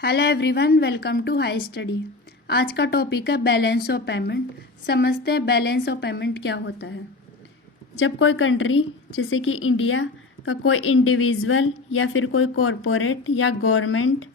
Hello everyone, welcome to high study. आज का topic है बैलेंस ऑफ पेमेंट। समझते हैं बैलेंस ऑफ पेमेंट क्या होता है। जब कोई कंट्री जैसे कि इंडिया का कोई इंडिविजुअल या फिर कोई कॉरपोरेट या government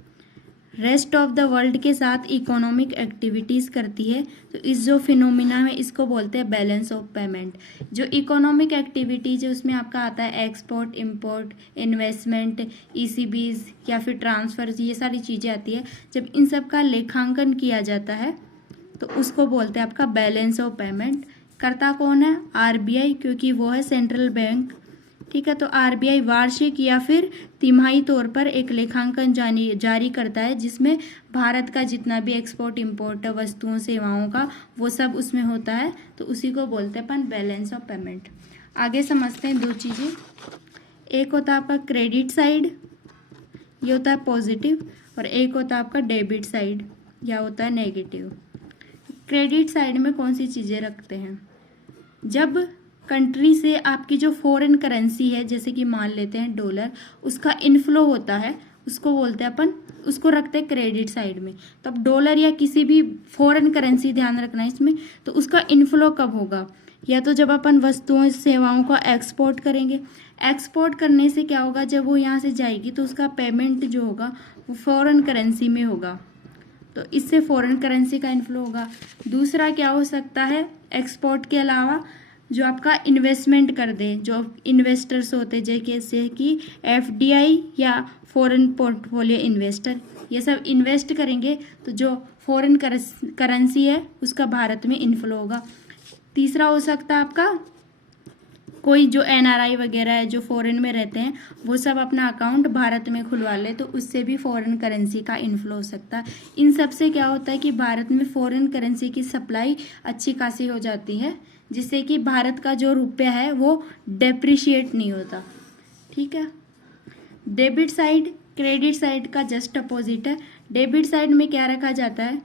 rest of the world के साथ इकोनॉमिक एक्टिविटीज़ करती है तो इस जो फिनोमिना है इसको बोलते हैं बैलेंस ऑफ पेमेंट। जो इकोनॉमिक एक्टिविटीज है उसमें आपका आता है एक्सपोर्ट, इंपोर्ट, इन्वेस्टमेंट, ईसीबीज या फिर ट्रांसफर्स, ये सारी चीज़ें आती है। जब इन सब का लेखांकन किया जाता है तो उसको बोलते हैं आपका बैलेंस ऑफ पेमेंट। करता कौन है? आरबीआई, क्योंकि वो है सेंट्रल बैंक। ठीक है, तो आरबीआई वार्षिक या फिर तिमाही तौर पर एक लेखांकन जारी करता है जिसमें भारत का जितना भी एक्सपोर्ट इंपोर्ट वस्तुओं सेवाओं का वो सब उसमें होता है, तो उसी को बोलते हैं अपन बैलेंस ऑफ पेमेंट। आगे समझते हैं दो चीज़ें। एक होता है आपका क्रेडिट साइड, ये होता है पॉजिटिव, और एक होता है आपका डेबिट साइड या होता है नेगेटिव। क्रेडिट साइड में कौन सी चीज़ें रखते हैं? जब कंट्री से आपकी जो फॉरेन करेंसी है, जैसे कि मान लेते हैं डॉलर, उसका इनफ्लो होता है, उसको बोलते हैं अपन, उसको रखते हैं क्रेडिट साइड में। तो अब डॉलर या किसी भी फॉरेन करेंसी, ध्यान रखना है इसमें, तो उसका इनफ्लो कब होगा? या तो जब अपन वस्तुओं सेवाओं का एक्सपोर्ट करेंगे। एक्सपोर्ट करने से क्या होगा? जब वो यहाँ से जाएगी तो उसका पेमेंट जो होगा वो फॉरेन करेंसी में होगा, तो इससे फॉरेन करेंसी का इनफ्लो होगा। दूसरा क्या हो सकता है? एक्सपोर्ट के अलावा जो आपका इन्वेस्टमेंट कर दे, जो इन्वेस्टर्स होते जैसे कि एफडीआई या फॉरेन पोर्टफोलियो इन्वेस्टर, ये सब इन्वेस्ट करेंगे तो जो फॉरेन करेंसी है उसका भारत में इनफ्लो होगा। तीसरा हो सकता है आपका कोई जो एनआरआई वगैरह है जो फॉरेन में रहते हैं वो सब अपना अकाउंट भारत में खुलवा ले, तो उससे भी फॉरेन करेंसी का इनफ्लो हो सकता है। इन सब से क्या होता है कि भारत में फॉरेन करेंसी की सप्लाई अच्छी खासी हो जाती है, जिससे कि भारत का जो रुपया है वो डेप्रिशिएट नहीं होता। ठीक है। डेबिट साइड क्रेडिट साइड का जस्ट अपोजिट है। डेबिट साइड में क्या रखा जाता है?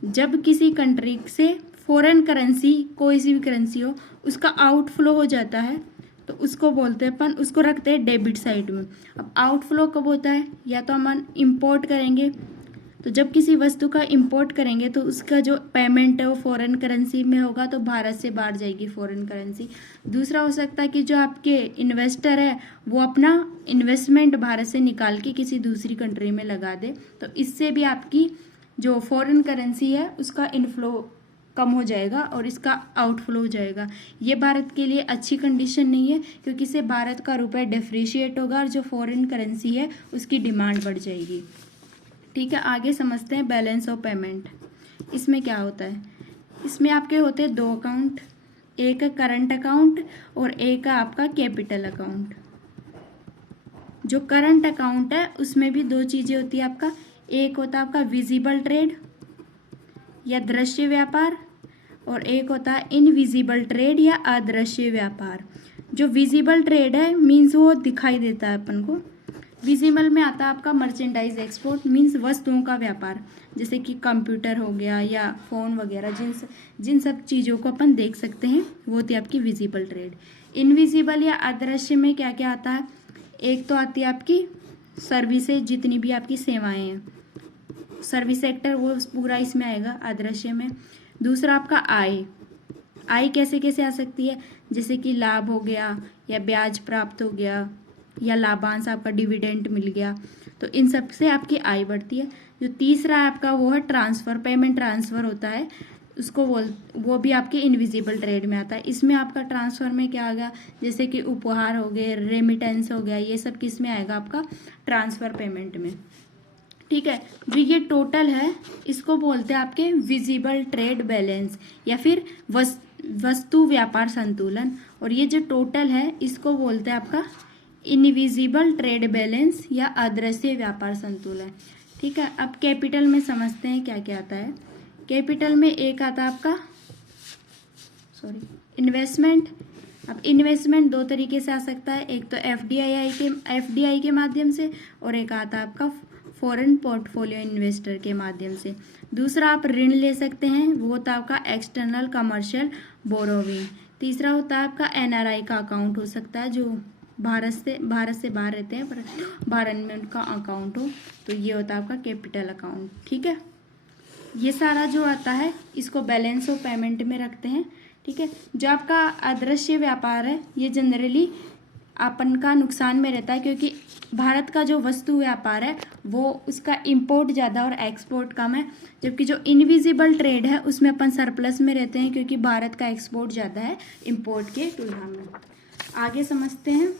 जब किसी कंट्री से फॉरेन करेंसी, कोई सी भी करेंसी हो, उसका आउटफ्लो हो जाता है तो उसको बोलते हैं अपन, उसको रखते हैं डेबिट साइड में। अब आउटफ्लो कब होता है? या तो हम इंपोर्ट करेंगे, तो जब किसी वस्तु का इंपोर्ट करेंगे तो उसका जो पेमेंट है वो फॉरेन करेंसी में होगा, तो भारत से बाहर जाएगी फॉरेन करेंसी। दूसरा हो सकता है कि जो आपके इन्वेस्टर है वो अपना इन्वेस्टमेंट भारत से निकाल के किसी दूसरी कंट्री में लगा दे, तो इससे भी आपकी जो फॉरेन करेंसी है उसका इनफ्लो कम हो जाएगा और इसका आउटफ्लो हो जाएगा। ये भारत के लिए अच्छी कंडीशन नहीं है, क्योंकि इससे भारत का रुपया डेप्रिशिएट होगा और जो फॉरेन करेंसी है उसकी डिमांड बढ़ जाएगी। ठीक है, आगे समझते हैं बैलेंस ऑफ पेमेंट। इसमें क्या होता है? इसमें आपके होते हैं दो अकाउंट, एक है करंट अकाउंट और एक है आपका कैपिटल अकाउंट। जो करंट अकाउंट है उसमें भी दो चीजें होती है आपका, एक होता है आपका विजिबल ट्रेड या दृश्य व्यापार, और एक होता है इनविजिबल ट्रेड या अदृश्य व्यापार। जो विजिबल ट्रेड है मीन्स वो दिखाई देता है अपन को। विजिबल में आता है आपका मर्चेंडाइज एक्सपोर्ट, मीन्स वस्तुओं का व्यापार, जैसे कि कंप्यूटर हो गया या फोन वगैरह, जिन सब चीज़ों को अपन देख सकते हैं वो होती है आपकी विजिबल ट्रेड। इनविजिबल या अदृश्य में क्या क्या आता है? एक तो आती है आपकी सर्विसेज, जितनी भी आपकी सेवाएं हैं, सर्विस सेक्टर वो पूरा इसमें आएगा अदृश्य में। दूसरा आपका आय कैसे कैसे आ सकती है? जैसे कि लाभ हो गया या ब्याज प्राप्त हो गया या लाभांश, आपका डिविडेंड मिल गया, तो इन सब से आपकी आय बढ़ती है। जो तीसरा आपका वो है ट्रांसफर, पेमेंट ट्रांसफर होता है, उसको वो भी आपके इनविजिबल ट्रेड में आता है। इसमें आपका ट्रांसफर में क्या आ गया? जैसे कि उपहार हो गए, रेमिटेंस हो गया, ये सब किस में आएगा? आपका ट्रांसफर पेमेंट में। ठीक है, जो ये टोटल है इसको बोलते हैं आपके विजिबल ट्रेड बैलेंस या फिर वस्तु व्यापार संतुलन, और ये जो टोटल है इसको बोलते हैं आपका इनविजिबल ट्रेड बैलेंस या अदृश्य व्यापार संतुलन। ठीक है, अब कैपिटल में समझते हैं क्या क्या आता है। कैपिटल में एक आता है आपका इन्वेस्टमेंट। अब इन्वेस्टमेंट दो तरीके से आ सकता है, एक तो एफडीआई के माध्यम से, और एक आता है आपका फॉरेन पोर्टफोलियो इन्वेस्टर के माध्यम से। दूसरा आप ऋण ले सकते हैं, वो होता है आपका एक्सटर्नल कमर्शियल बोरोविंग। तीसरा होता है आपका एनआरआई का अकाउंट हो सकता है, जो भारत से बाहर रहते हैं पर भारत में उनका अकाउंट हो, तो ये होता है आपका कैपिटल अकाउंट। ठीक है, ये सारा जो आता है इसको बैलेंस ऑफ पेमेंट में रखते हैं। ठीक है, जो आपका अदृश्य व्यापार है ये जनरली अपन का नुकसान में रहता है, क्योंकि भारत का जो वस्तु व्यापार है वो उसका इंपोर्ट ज़्यादा और एक्सपोर्ट कम है, जबकि जो इनविजिबल ट्रेड है उसमें अपन सरप्लस में रहते हैं, क्योंकि भारत का एक्सपोर्ट ज़्यादा है इंपोर्ट के तुलना में। आगे समझते हैं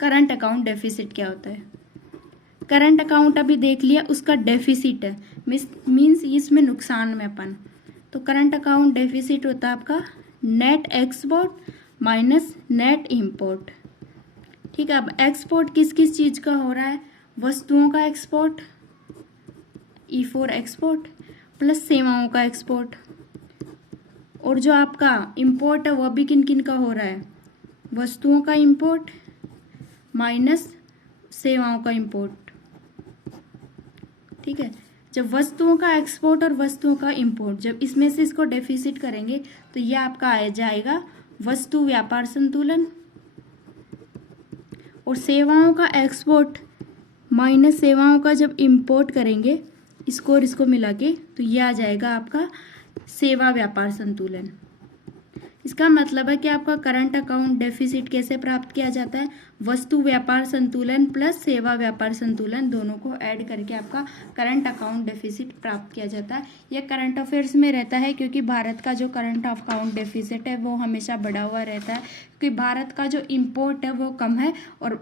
करंट अकाउंट डेफिसिट क्या होता है। करंट अकाउंट अभी देख लिया, उसका डेफिसिट है मीन्स इसमें नुकसान में अपन। तो करंट अकाउंट डेफिसिट होता है आपका net export minus net import. ठीक है, अब एक्सपोर्ट किस किस चीज़ का हो रहा है, वस्तुओं का एक्सपोर्ट E4 एक्सपोर्ट प्लस सेवाओं का एक्सपोर्ट, और जो आपका इंपोर्ट है वो भी किन किन का हो रहा है, वस्तुओं का इंपोर्ट माइनस सेवाओं का इंपोर्ट। ठीक है, जब वस्तुओं का एक्सपोर्ट और वस्तुओं का इंपोर्ट जब इसमें से इसको डेफिसिट करेंगे तो ये आपका आ जाएगा वस्तु व्यापार संतुलन, और सेवाओं का एक्सपोर्ट माइनस सेवाओं का जब इंपोर्ट करेंगे इसको और इसको मिला के तो ये आ जाएगा आपका सेवा व्यापार संतुलन। इसका मतलब है कि आपका करंट अकाउंट डेफिसिट कैसे प्राप्त किया जाता है, वस्तु व्यापार संतुलन प्लस सेवा व्यापार संतुलन दोनों को ऐड करके आपका करंट अकाउंट डेफिसिट प्राप्त किया जाता है। यह करंट अफेयर्स में रहता है, क्योंकि भारत का जो करंट अकाउंट डेफिसिट है वो हमेशा बढ़ा हुआ रहता है, क्योंकि भारत का जो इम्पोर्ट है वो कम है और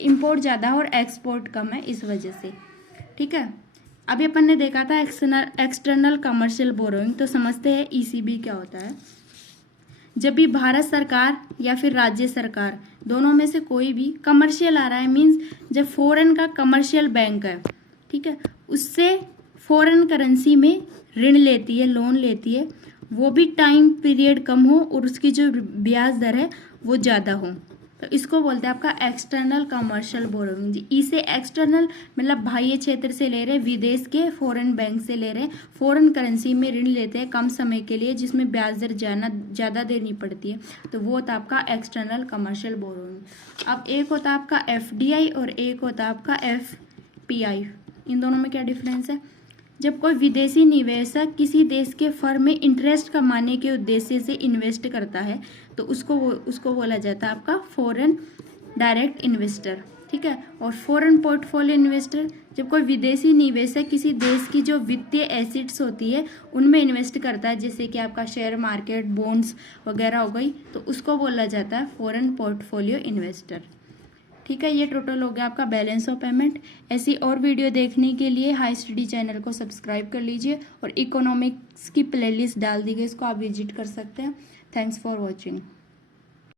इम्पोर्ट ज़्यादा और एक्सपोर्ट कम है, इस वजह से। ठीक है, अभी अपन ने देखा था एक्सटर्नल कमर्शियल बोरोइंग, तो समझते हैं ECB क्या होता है। जब भी भारत सरकार या फिर राज्य सरकार दोनों में से कोई भी कमर्शियल आ रहा है, मींस जब फॉरेन का कमर्शियल बैंक है, ठीक है, उससे फॉरेन करेंसी में ऋण लेती है, लोन लेती है, वो भी टाइम पीरियड कम हो और उसकी जो ब्याज दर है वो ज़्यादा हो, तो इसको बोलते हैं आपका एक्सटर्नल कमर्शियल बोरोइंग। इसे एक्सटर्नल मतलब बाह्य क्षेत्र से ले रहे, विदेश के फॉरेन बैंक से ले रहे, फॉरेन करेंसी में ऋण लेते हैं कम समय के लिए जिसमें ब्याज दर ज़्यादा देनी पड़ती है, तो वो होता है आपका एक्सटर्नल कमर्शियल बोरोइंग। अब एक होता है आपका FDI और एक होता है आपका FPI। इन दोनों में क्या डिफरेंस है, जब कोई विदेशी निवेशक किसी देश के फर्म में इंटरेस्ट कमाने के उद्देश्य से इन्वेस्ट करता है तो उसको बोला जाता है आपका फॉरेन डायरेक्ट इन्वेस्टर। ठीक है, और फॉरेन पोर्टफोलियो इन्वेस्टर, जब कोई विदेशी निवेशक किसी देश की जो वित्तीय एसेट्स होती है उनमें इन्वेस्ट करता है, जैसे कि आपका शेयर मार्केट, बॉन्ड्स वगैरह हो गई, तो उसको बोला जाता है फॉरेन पोर्टफोलियो इन्वेस्टर। ठीक है, ये टोटल हो गया आपका बैलेंस ऑफ पेमेंट। ऐसी और वीडियो देखने के लिए हाई स्टडी चैनल को सब्सक्राइब कर लीजिए, और इकोनॉमिक्स की प्लेलिस्ट डाल दी गई, इसको आप विजिट कर सकते हैं। Thanks for watching.